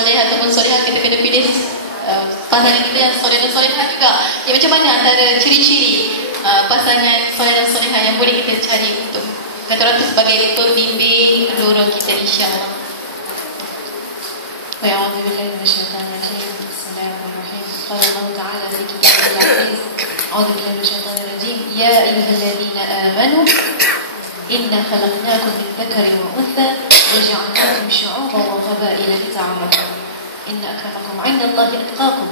soleh ataupun solehah, kita kena pilih pasangan kita yang soleh dan solehah juga. Ya, macam mana antara ciri-ciri pasangan soleh dan solehah yang boleh kita cari untuk kata orang tu sebagai pembimbing, pendorong kita, insya-Allah. أعوذ بالله من الشيطان الرجيم. بسم الله الرحمن الرحيم. قال الله تعالى في كتابه العزيز أعوذ بالله من الشيطان الرجيم يا أيها الذين آمنوا إنا خلقناكم من ذكر وأنثى وجعلناكم شعوبا وقبائل لتعارفوا إن أكرمكم عند الله أتقاكم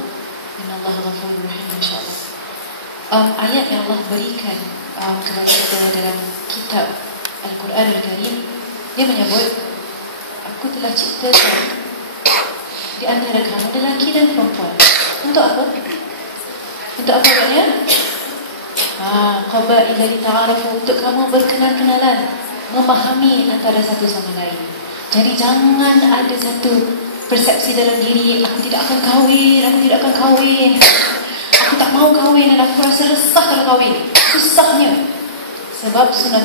إن الله غفور رحيم. InsyaAllah ayat yang Allah berikan kepada kita dalam kitab Al-Quran Al-Karim, dia menyebut, aku telah ciptakan di antara kamu lelaki dan perempuan. Untuk apa? Untuk apa maknanya? Qabaila lita'arafu, untuk kamu berkenal-kenalan, memahami antara satu sama lain. Jadi jangan ada satu persepsi dalam diri, aku tidak akan kahwin, aku tidak akan kahwin, aku tak mau kahwin dan aku rasa resah kalau kahwin. Susahnya. Sebab sunnah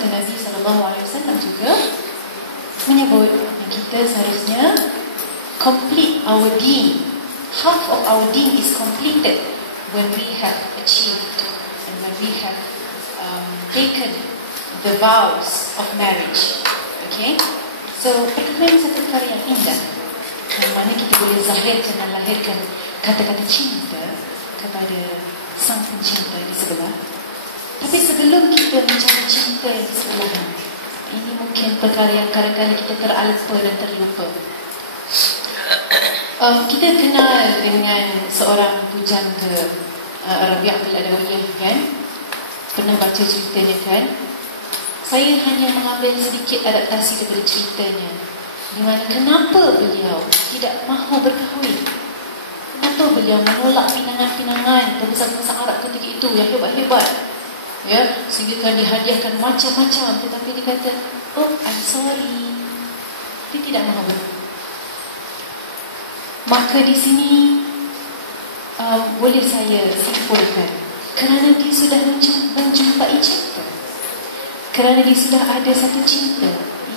Nabi SAW juga menyebut kita seharusnya complete our deen. Half of our deen is completed when we have achieved and when we have taken the vows of marriage. Okay, so perkahwinan satu perkara yang indah, yang mana kita boleh zahirkan dan lahirkan kata-kata cinta kepada sang pencinta di sebelah. Tapi sebelum kita mencari cinta yang di sebelah ini, mungkin perkara yang kadang-kadang kita teralpa dan terlupa. Kita kenal dengan seorang pujangga Rabi' Al-Adawiyah, kan? Pernah baca ceritanya, kan? Saya hanya mengambil sedikit adaptasi daripada ceritanya, di mana kenapa beliau tidak mahu berkahwin, kenapa beliau menolak pinangan-pinangan pembesar-pembesar Arab ketika itu yang hebat-hebat, ya, sehingga kan dihadiahkan macam-macam, tetapi dia kata, oh, I'm sorry, dia tidak mahu berkahwin. Maka di sini boleh saya simpulkan, kerana dia sudah menjumpai cinta, kerana dia sudah ada satu cinta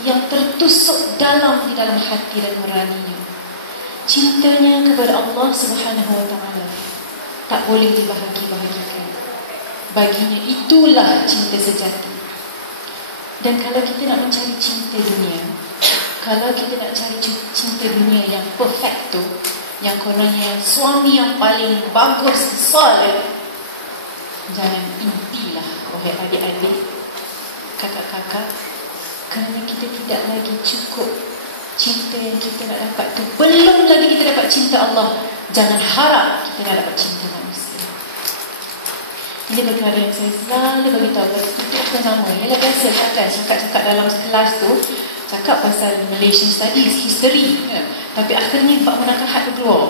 yang tertusuk dalam di dalam hati dan nuraninya. Cintanya kepada Allah Subhanahu Wa Taala tak boleh dibahagi-bahagikan. Baginya itulah cinta sejati. Dan kalau kita nak mencari cinta dunia, kalau kita nak cari cinta dunia yang perfect tu, yang kononnya suami yang paling bagus, solid, jangan impilah, wahai adik-adik, kakak-kakak, kerana kita tidak lagi cukup cinta yang kita nak dapat tu. Belum lagi kita dapat cinta Allah, jangan harap kita nak dapat cinta manusia. Ini perkara yang saya selalu beritahu kepada student pertama. Ialah biasa kan cakap-cakap dalam kelas tu, cakap pasal Malaysian Studies, history, ya. Tapi akhirnya bab menakahat tu keluar.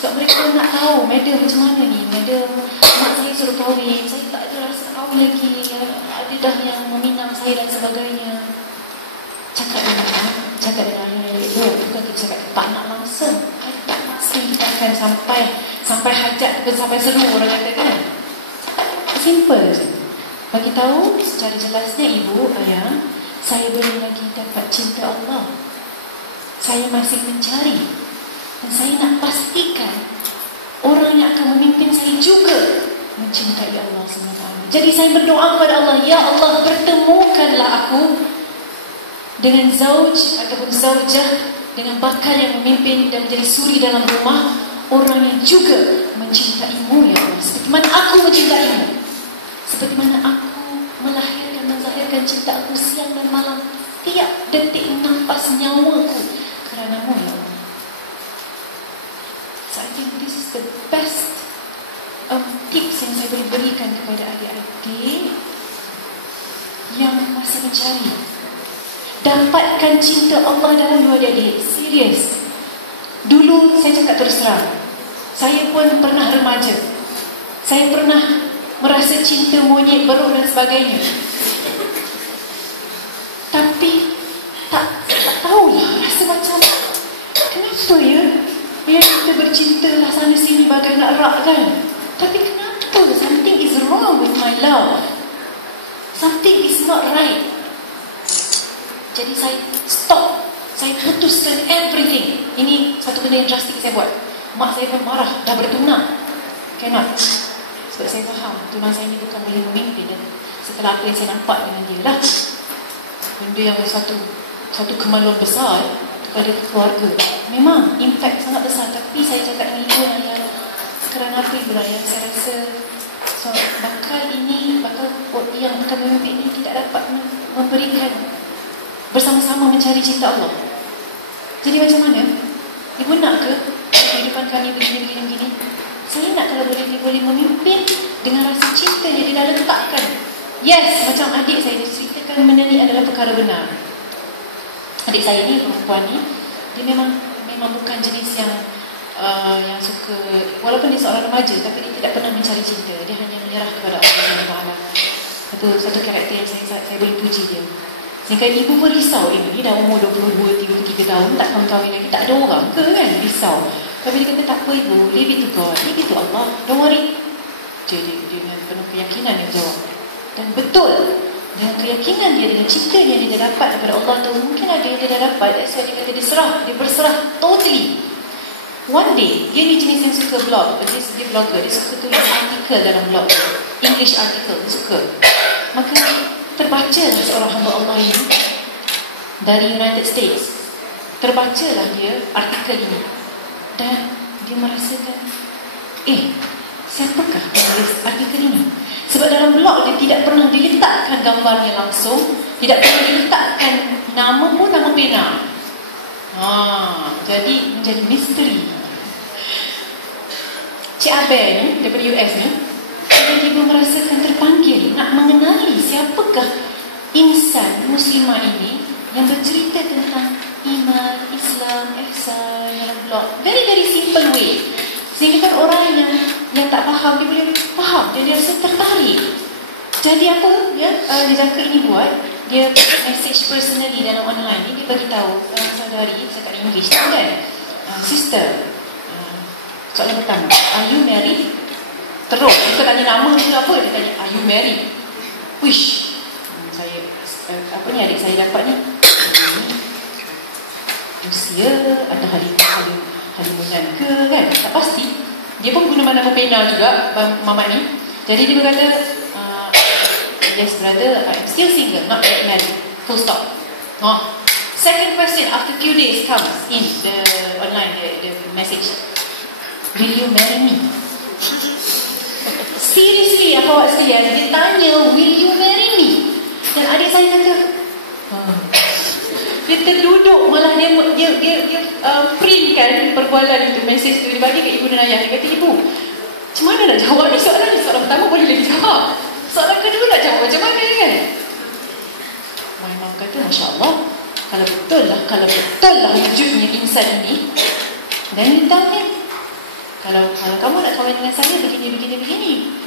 Sebab mereka nak tahu madam macam mana ni, madam mak saya suruh kahwin, saya tak ada rasa kahwin lagi, ada dah yang meminang saya dan sebagainya. Cakap dengan ibu, bukan kita cakap tak nak langsung, tak langsung kita akan sampai hajat, sampai seru orang kata, kan. Simple je. Bagi tahu secara jelasnya, ibu, ayah, saya belum lagi dapat cinta Allah. Saya masih mencari. Dan saya nak pastikan orang yang akan memimpin saya juga mencintai Allah SWT. Jadi saya berdoa kepada Allah, ya Allah, pertemukanlah aku dengan zauj ataupun zaujah, dengan bakal yang memimpin dan menjadi suri dalam rumah, orang yang juga mencintaimu, ya Allah, seperti mana aku mencintaimu, seperti mana aku melahirkan, menzahirkan cinta aku siang dan malam, tiap detik nafas nyawaku kerana-Mu, ya Allah. So I think this is the best tips yang saya boleh berikan kepada adik-adik yang masih mencari. Dapatkan cinta Allah dalam dua adik-adik. Serius. Dulu saya cakap terus terang, saya pun pernah remaja, saya pernah merasa cinta monyet, beruh dan sebagainya. Tapi tak tahulah, rasa macam kenapa ya kita bercinta lah sana sini bagai nak rak, kan. Tapi kenapa something is wrong with my love, something is not right. Jadi saya stop. Saya putuskan everything. Ini satu benda yang drastik saya buat. Mak saya pun marah, dah bertunang. Cannot. Sebab saya faham tunang saya ni bukan boleh memimpin. Dan setelah apa yang saya nampak dengan dia lah, benda yang satu kemaluan besar kepada keluarga. Memang impact sangat besar. Tapi saya cakap dengan ibu yang kerana apa ibu yang saya rasa bakal yang akan memimpin ini tidak dapat memberikan bersama-sama mencari cinta Allah. Jadi macam mana? Ibu nak ke kehidupan kami begini? Saya nak kalau boleh memimpin dengan rasa cinta yang dia dah letakkan. Yes, macam adik saya dia ceritakan benda ni adalah perkara benar. Adik saya ni, perempuan ni, dia memang bukan jenis yang suka, walaupun dia seorang remaja, tapi dia tidak pernah mencari cinta. Dia hanya menyerah kepada Allah Taala. Satu karakter yang saya boleh puji dia. Sehingga ibu pun risau, dia dah umur 22, 33 tahun, tak kahwin lagi, tak ada orang ke kan? Risau. Tapi dia kata, tak apa ibu, leave it to God, leave it to Allah, don't worry. Dia dengan penuh keyakinan dia jawab. Dan betul, dengan keyakinan dia, dengan cinta yang dia dah dapat daripada Allah tu, mungkin ada yang dia dah dapat. That's why dia kata dia berserah totally. One day, dia ni jenis yang suka blog, dia blogger, dia suka tulis artikel dalam blog, English article, dia suka. Maka terbacalah seorang hamba Allah ini dari United States. Terbacalah dia artikel ini dan dia merasakan, siapakah penulis artikel ini? Sebab dalam blog dia tidak pernah diletakkan gambarnya langsung, tidak pernah diletakkan nama pun, nama pena. Jadi menjadi misteri. Cik Abel ni daripada US ni, tiba-tiba merasakan terpanggil nak mengenali siapakah insan muslimah ini yang bercerita tentang iman, Islam, ihsan dalam blog. Very very simple way. Sehingga kan orang yang tak faham, dia boleh faham, dia rasa tertarik. Jadi apa jejaka ini buat, dia message personally dalam online ni, dia beritahu saudari, saya kat English kan, sister, soalan pertama, are you married? Terus, dia tanya nama ke apa, dia tanya, are you married? Wish, saya, adik saya dapat ni, usia ada halimunan ke kan, tak pasti. Dia pun guna nama pena juga, mamat ni. Jadi dia berkata, yes brother, I'm still single, not yet married, full stop. Second question after few days comes in the online, the message, will you marry me? Seriously, apa awak sekalian, dia tanya, will you marry me? Dan adik saya kata, dia terduduk, malah dia printkan perbualan itu, message tu, dia bagi ke ibu dan ayah. Dia kata, ibu, macam mana nak jawab ni soalan ni? Soalan pertama boleh lagi jawab, soalan kedua nak jawab macam mana kan? Memang kata, Masya Allah, kalau betul lah wujudnya insan ini, dan tell him, kalau kamu nak kahwin dengan saya begini.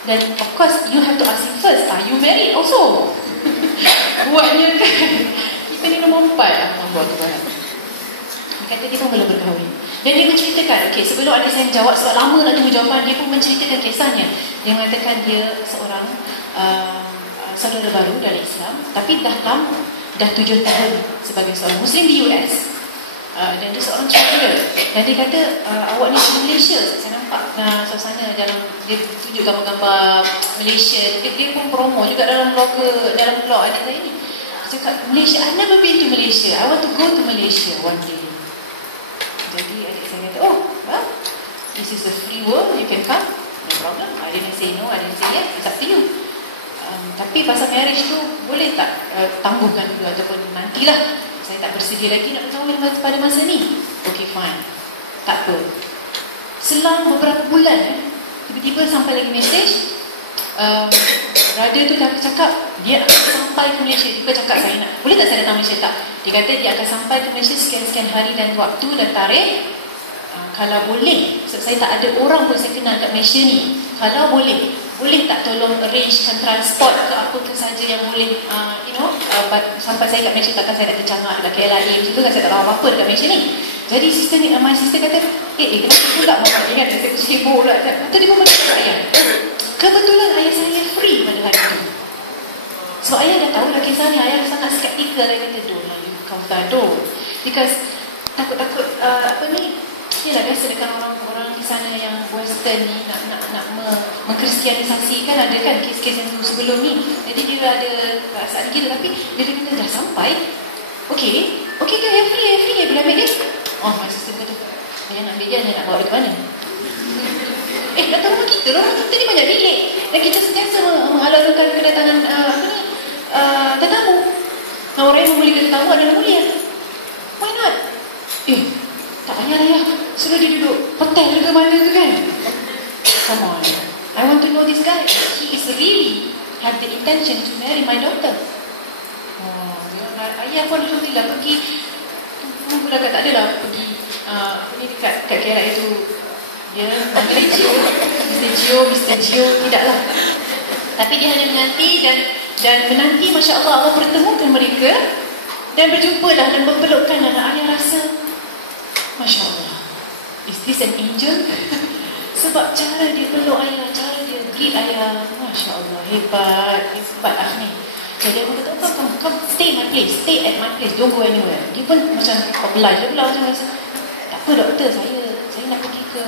Dan of course you have to ask him first, are you married also? Buatnya kan, kita ni nombor 4 buat Tuhan. Dia kata dia pun belum berkahwin. Dan dia menceritakan, sebelum adik saya menjawab, sebab lama nak tunggu jawapan, dia pun menceritakan kisahnya. Dia mengatakan dia seorang saudara baru dalam Islam, tapi dah 7 tahun sebagai seorang Muslim di US. Dan dia seorang traveler. Dan dia kata, awak ni dari Malaysia. Saya nampak suasana dalam, dia tunjuk gambar-gambar Malaysia. Dia pun promo juga dalam blog adik saya ni. Dia cakap, Malaysia, I've never been to Malaysia, I want to go to Malaysia one day. Jadi adik saya kata, well, this is the free world, you can come, no problem. I didn't say no, I didn't say yes, it's up to you. Tapi pasal marriage tu, boleh tak tangguhkan dulu ataupun nantilah, saya tak bersedia lagi nak berkahwin pada masa ni. Okay, fine, tak apa. Selang beberapa bulan, tiba-tiba sampai lagi message, brother tu dah cakap dia akan sampai ke Malaysia. Dia cakap, saya nak, boleh tak saya datang Malaysia? Tak. Dia kata dia akan sampai ke Malaysia sekian-sekian hari dan waktu dan tarikh. Kalau boleh, saya tak ada orang pun saya kenal kat Malaysia ni, kalau boleh tak tolong arrangekan transport ke apa ke saja yang boleh, sampai saya kat Malaysia. Takkan saya nak tercangak dah KLIA macam tu kan, saya tak tahu apa-apa dekat Malaysia ni. Jadi my sister kata, kenapa pula mamak ni kan, saya sibuk pula kan. Lepas tu dia pun berkata ayah, kebetulan ayah saya free pada hari tu. Sebab ayah dah tahu lah kisah ni, ayah sangat skeptikal. Ayah kata, don't, you kau tak do. Because takut-takut Yelah, biasa dengan orang-orang di sana yang western ni nak mengkristianisasi kan, ada kan kes-kes yang sebelum ni. Jadi dia ada perasaan gitu, tapi bila kita dah sampai, okay ke have free boleh ambil dia. Oh, my sister kata, dia nak ambil dia nak bawa dia ke mana? Datang rumah kita ni banyak bilik dan kita sentiasa menghalalkan kedatangan tetamu. Orang yang memulihkan tetamu adalah mulia. Why not? Tak payahlah ya. Suruh dia duduk petai ke mana tu kan. Come on, I want to know this guy. He is really have the intention to marry my daughter. Ayah pun alhamdulillah pergi. Mula kata tak adalah pergi dekat KRA itu. Dia panggil Mr. Gio, tidaklah. Tapi dia hanya menanti dan menanti, Masya Allah, Allah pertemukan mereka dan berjumpalah dan berpelukkan. Dan ayah rasa, Masya Allah, is this an angel? Sebab cara dia peluk ayah, cara dia greet ayah, Masya Allah, hebat lah ni. Jadi aku kata, come stay at my place, don't go anywhere. Dia pun macam oblige pula, macam rasa, tak apa doktor, saya nak pergi ke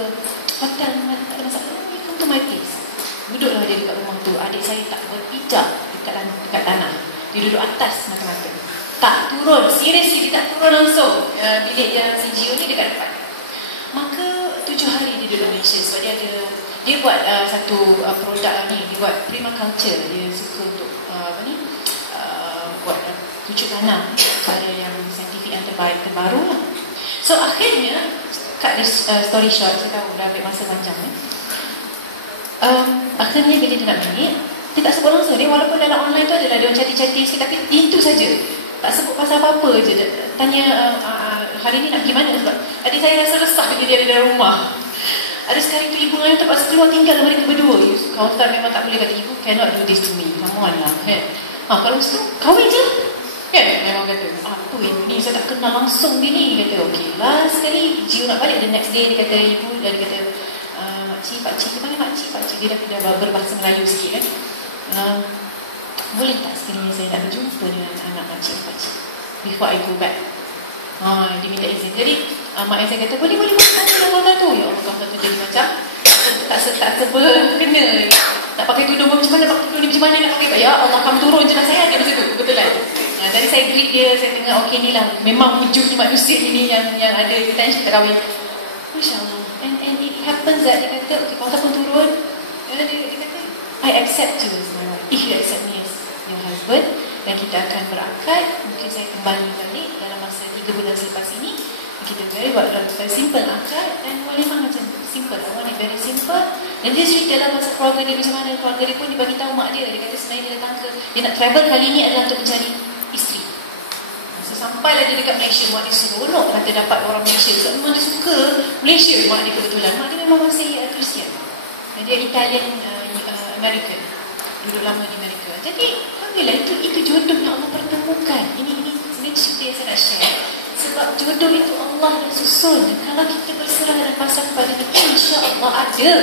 hotel, tak ada masalah, come to my place. Duduklah dia dekat rumah tu. Adik saya tak berpijak dekat tanah, dia duduk atas mata-mata, tak turun, seriously dia tak turun langsung. Bilik yang si Gio ni dekat depan. Maka 7 hari dia duduk Malaysia. Sebab dia buat satu produk ni, dia buat permaculture. Dia suka untuk buat pucuk tanam, cara yang saintifik yang terbaru lah. So akhirnya, cut this story short, saya tahu dah ambil masa panjang ni. Akhirnya bila dia nak bingit, dia tak sebut langsung. Dia walaupun dalam online tu adalah dia orang chatting sikit, tapi itu saja, tak sebut pasal apa-apa je. Tanya hari ni nak pergi mana, sebab adik saya rasa resah bila dia ada dalam rumah. Ada sekali tu ibu lain terpaksa keluar tinggal mereka berdua. Kaunter memang tak boleh kata, ibu cannot do this to me, come on lah kan. Kalau mesti tu kahwin je kan. Memang kata, apa ini, saya tak kenal langsung dia ni. Kata okey, last sekali Gio nak balik, the next day dia kata ibu, dia kata pakcik, kemana pakcik, dia dah berbahasa Melayu sikit kan. Boleh tak sekali saya nak berjumpa dengan anak pakcik before I go back. Dia minta izin. Jadi mak saya kata boleh tanya orang tu. Ya Allah, kamu tu jadi macam tak kena. Nak pakai tudung macam mana, pakai tudung macam mana nak pakai. Ya Allah, kamu turun je lah, saya ada macam tu. Betul lah. Jadi saya greet dia, saya tengok okey ni lah memang wujudnya manusia ini yang ada intention tak kahwin. Masya Allah. And it happens that dia kata, okay, kalau tak pun turun, dia kata, I accept you as my wife. If you accept me as your husband, dan kita akan berakad, mungkin saya kembali balik dalam masa 3 bulan selepas ini. Kita buat very simple akad, dan walimah macam simple. I want it very simple. Dan dia cerita dalam masa keluarga dia macam mana. Keluarga dia pun dia bagi tahu mak dia. Dia kata sebenarnya dia datang dia nak travel kali ni adalah untuk mencari isteri. Sampailah dia dekat Malaysia, mak dia seronok kata dapat orang Malaysia. Sebab memang dia suka Malaysia, mak dia kebetulan. Mak dia memang masih Kristian. Dia Italian American. Duduk lama di Amerika. Jadi, alhamdulillah itu jodoh yang Allah pertemukan. Ini sebenarnya cerita yang saya nak share. Sebab jodoh itu Allah yang susun. Kalau kita berserah dan pasrah kepada dia, insya-Allah ada.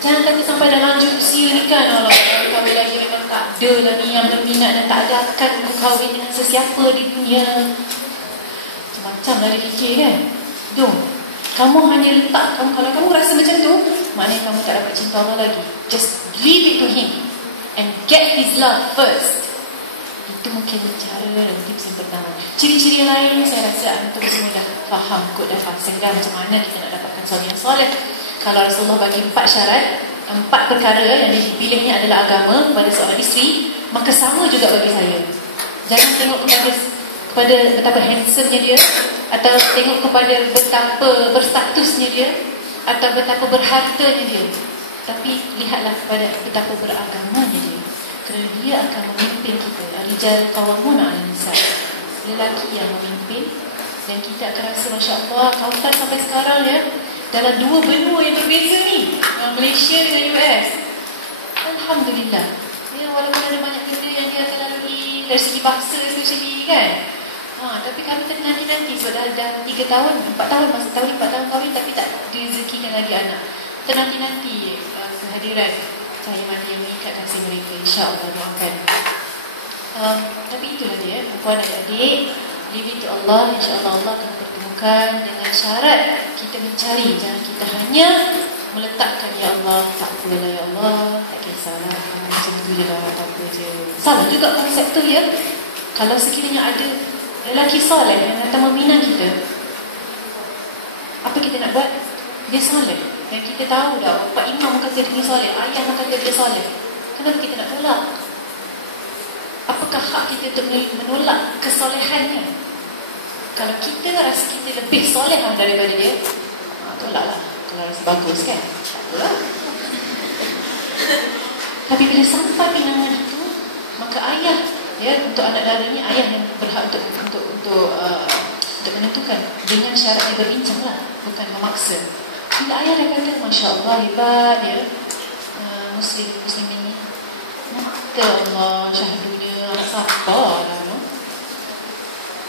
Jangan kata sampai dah lanjut usia ni kan, Allah kahwin lagi memang tak ada lah ni yang berminat dan tak ada akan aku kahwin dengan sesiapa di dunia. Macam-macam lah dia fikir kan. Kamu hanya letak, kalau kamu rasa macam tu, maknanya kamu tak dapat cinta Allah lagi. Just leave it to Him and get His love first. Itu mungkin cara dan tips yang pertama. Ciri-ciri yang lain saya rasa antum semua dah faham kot, dah sedar macam mana kita nak dapatkan suami yang soleh. Kalau Rasulullah bagi 4 syarat, 4 perkara yang dipilihnya adalah agama kepada seorang isteri, maka sama juga bagi saya. Jangan tengok kepada betapa handsome-nya dia, atau tengok kepada betapa berstatusnya dia, atau betapa berhartanya dia. Tapi lihatlah kepada betapa beragamanya dia. Kerana dia akan memimpin kita. Rijal qawwamuna 'alan nisa. Lelaki yang memimpin, dan kita akan rasa Masya Allah, kautan sampai sekarang ya, dalam 2 benua yang berbeza ni, Malaysia dengan US. Alhamdulillah ya, walaupun ada banyak benda yang dia akan lalui dari segi bahasa especially kan. Tapi kami nanti sebab dah 3 tahun 4 tahun, masa tahun 4 tahun kahwin, tapi tak direzekikan lagi anak. Nanti kehadiran saya mati yang mengikat kasih mereka, insya-Allah doakan. Tapi itulah dia, puan adik-adik, Leave it to Allah. InsyaAllah Allah akan pertemukan, dengan syarat kita mencari. Jangan kita hanya meletakkan, ya Allah, tak apalah ya Allah, tak kisahlah, macam tu je lah, tak apa je. Salah juga konsep tu ya. Kalau sekiranya ada lelaki soleh yang datang membina kita, apa kita nak buat? Dia soleh, dan kita tahu dah Pak Imam kata dia soleh, ayah kata dia soleh. Kenapa kita nak tolak? Apakah hak kita untuk menolak kesolehannya? Kalau kita rasa kita lebih soleh daripada dia, tolaklah. Kalau rasa bagus kan, tak apalah. Tapi bila sampai pinangan itu, maka ayah, ya, untuk anak dara ni ayah yang berhak untuk menentukan, dengan syarat dia berbincang lah, bukan memaksa. Bila ayah dah kata, Masya Allah, hebat ya, Muslim ini, Masya Allah, syahdunya anak sabar lah, no?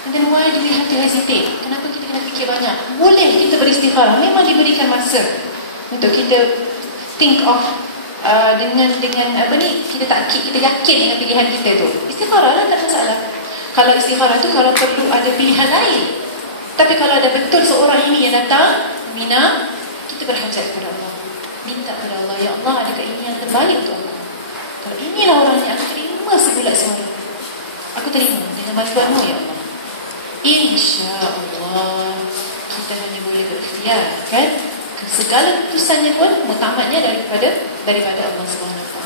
And then why do we have to hesitate? Kenapa kita kena fikir banyak? Boleh kita beristikharah, memang diberikan masa untuk kita think of dengan apa ni, kita yakin dengan pilihan kita tu. Istikharah lah, tak masalah. Kalau istikharah tu, kalau perlu ada pilihan lain. Tapi kalau ada betul seorang ini yang datang Mina, kita berhajat kepada Allah, minta kepada Allah, ya Allah, adakah ini yang terbaik untuk Allah? Kalau inilah orangnya, aku terima sebulat suara, aku terima dengan bantuanmu ya Allah. InsyaAllah kita hanya boleh berikhtiar, kan? Segala keputusannya pun mutamatnya daripada Allah SWT.